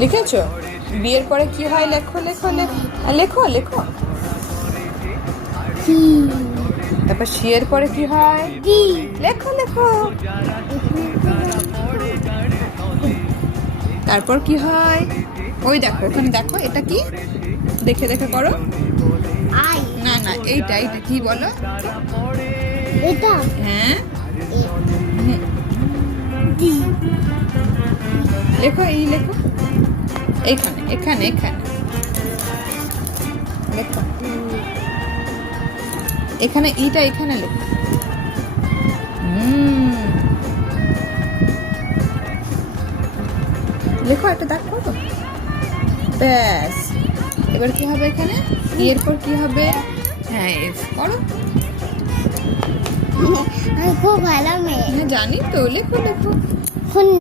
লিখেছো? বিয়ের পরে কি হয় লেখো লেখো লেখো লেখো লেখো। তারপর সি এর পরে কি হয়? লেখো লেখো। তারপর কি হয়? ওই দেখো ওখানে দেখো, এটা কি? দেখে দেখে করো। না না, এইটা এইটা কি বলো? এটা হ্যাঁ, লেখো, এই লেখো, এখানে এখানে এখানে লেখো, এখানে ইটা এখানে লেখো। লেখো, একটা দাগ করো, ব্যাস। এবার কি হবে এখানে? এরপর কি হবে? হ্যাঁ, এফ করো। আমি খুব ভালো মেয়ে। হ্যাঁ জানি তো, লেখো লেখো।